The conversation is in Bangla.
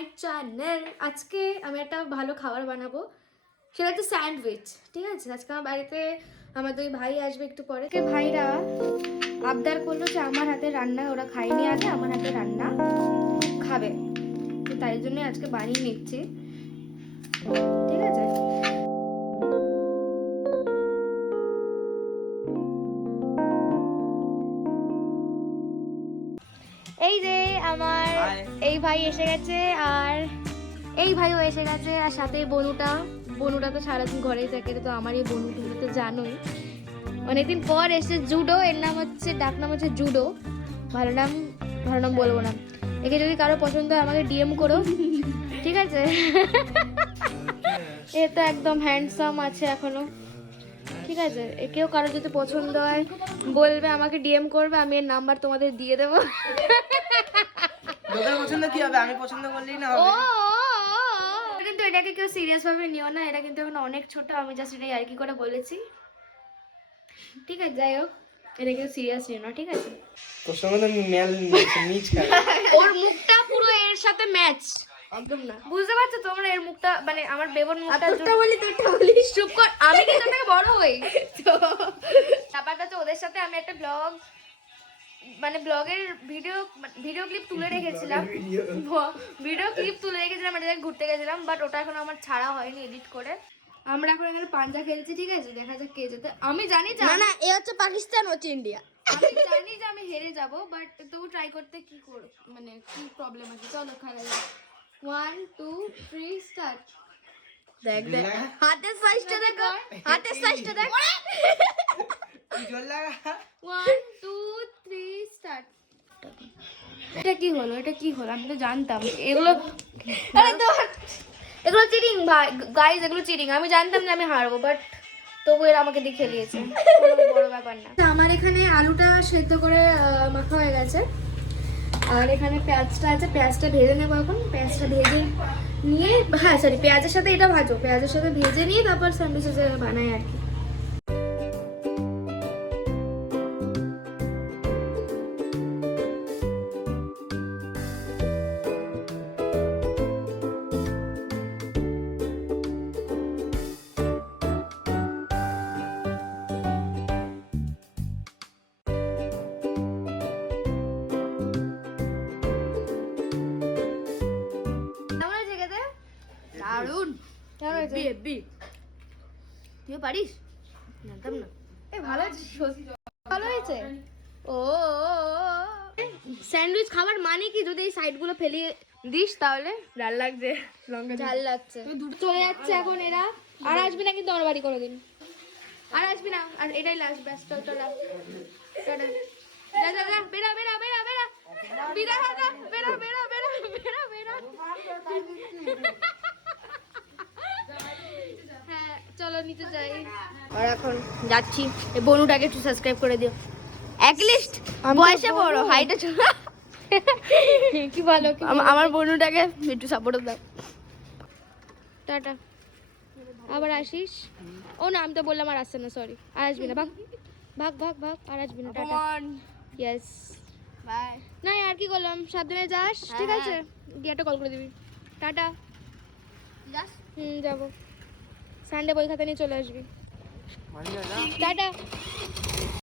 My channel. আজকে আমি একটা ভালো খাবার বানাবো, সেটা হচ্ছে স্যান্ডউইচ। ঠিক আছে, আজকে আমার বাড়িতে আমার দুই ভাই আসবে একটু পরে। ভাইরা আবদার করলো যে আমার হাতে রান্না ওরা খায়নি, আগে আমার হাতে রান্না খাবে, তো তাই জন্য আজকে বানিয়ে নিচ্ছি। ঠিক আছে, এই যে আমার এই ভাই এসে গেছে, আর এই ভাইও এসে গেছে, আর সাথে বনুটা তো সারাদিন ঘরেই থাকে, তো আমারই বনু, তুমি তো জানোই। অনেকদিন পর এসে জুডো, এর নাম হচ্ছে, ডাক নাম হচ্ছে জুডো। ভালো নাম বলবো না। একে যদি কারো পছন্দ হয় আমাকে ডিএম করো, ঠিক আছে? এ তো একদম হ্যান্ডসাম আছে এখনো, ঠিক আছে? একেও কারো যদি পছন্দ হয় বলবে, আমাকে ডিএম করবে, আমি এর নাম্বার তোমাদের দিয়ে দেবো। লোকের পছন্দ কি হবে, আমি পছন্দ করলেই না হবে। কিন্তু এটাকে কেউ সিরিয়াস ভাবে নিও না, এটা কিন্তু এখন অনেক ছোট, আমি জাস্ট এটা আর কি করে বলেছি, ঠিক আছে? যাই হোক, এটা কেউ সিরিয়াস নিও না, ঠিক আছে? তোর সঙ্গে তো মিচ খাই। ওর মুখটা পুরো এর সাথে ম্যাচ, একদম না, বুঝতে পারছো তোমরা? এর মুখটা মানে আমার বেবন মুখটা, তোরটা বলি চুপ কর, আমি কিন্তু থেকে বড় হই। তো ব্যাপারটা তো ওদের সাথে আমি একটা ব্লগের ভিডিও ক্লিপ তুলে রেখেছিলাম, একটা জায়গায় ঘুরতে গেছিলাম, বাট ওটা এখন আমার ছাড়া হয়নি এডিট করে। আমরা এখন এখানে পাঞ্জা খেলছি, ঠিক আছে? দেখা যাক কে যেতে। আমি জানি না এ হচ্ছে পাকিস্তান, হচ্ছে ইন্ডিয়া। আমি জানি যে আমি হেরে যাব, বাট তবু ট্রাই করতে কি প্রবলেম আছে? চলো খেলা যাক। 1 2 3 স্টার্ট। দেখ হাতের সাইজটা দেখো, হাতের সাইজটা দেখ। জল লাগা। 1 2 3 স্টার্ট। এটা কি হলো? আমি তো জানতাম এগুলো, এগুলো চিটিং ভাই, গাইস, এগুলো চিটিং। আমি জানতাম যে আমি হারবো, বাট তবু এরা আমাকে দিয়ে খেলিয়েছে, কোনো বড় ব্যাপার না। আমার এখানে আলুটা সেদ্ধ করে মাখা হয়ে গেছে, আর এখানে পেঁয়াজটা আছে, পেঁয়াজটা ভেজে নেবো এখন। পেঁয়াজটা ভেজে নিয়ে, হ্যাঁ সরি, পেঁয়াজের সাথে এটা ভাজো, পেঁয়াজের সাথে ভেজে নিয়ে তারপর স্যান্ডউইচ বানাই আর কি। দারুন। তুই পারিস? জানতাম না। ভালো হয়েছে। ও স্যান্ডউইচ খাবার মানে কি, যদি এই সাইড গুলো ফেলিয়ে দিস তাহলে ঝাল লাগছে, ঝাল লাগছে। চলে যাচ্ছে এখন এরা, আর আসবি না কিন্তু আমার বাড়ি কোনোদিন, আর আসবি না। আর এটাই লাস্ট, ব্যাস, চল চল, টাটা। বেরা বেরা বেরা বেরা বেরা বেরা বেরা বেরা বেরা বেরা। হ্যাঁ চলো নিচে যাই। আর এখন যাচ্ছি, এই বনুটাকে একটু সাবস্ক্রাইব করে দিও, অ্যাটলিস্ট বয়সে বড়, হাইটে ছোট। কি ভালো, আমার বনুটাকে একটু সাপোর্ট দাও। টাটা, আবার আসিস? ও না, আমি তো বললাম আর আসছে না, সরি, আর আসবি না, ভাগ ভাগ ভাগ ভাগ, আর আসবি না, টাটা। Yes, by. না আর কি করলাম, সাবধানে যাস, ঠিক আছে? গিয়ে একটা কল করে দিবি, টাটা। যাবো, সানডে বই খাতা নিয়ে চলে আসবি, টাটা।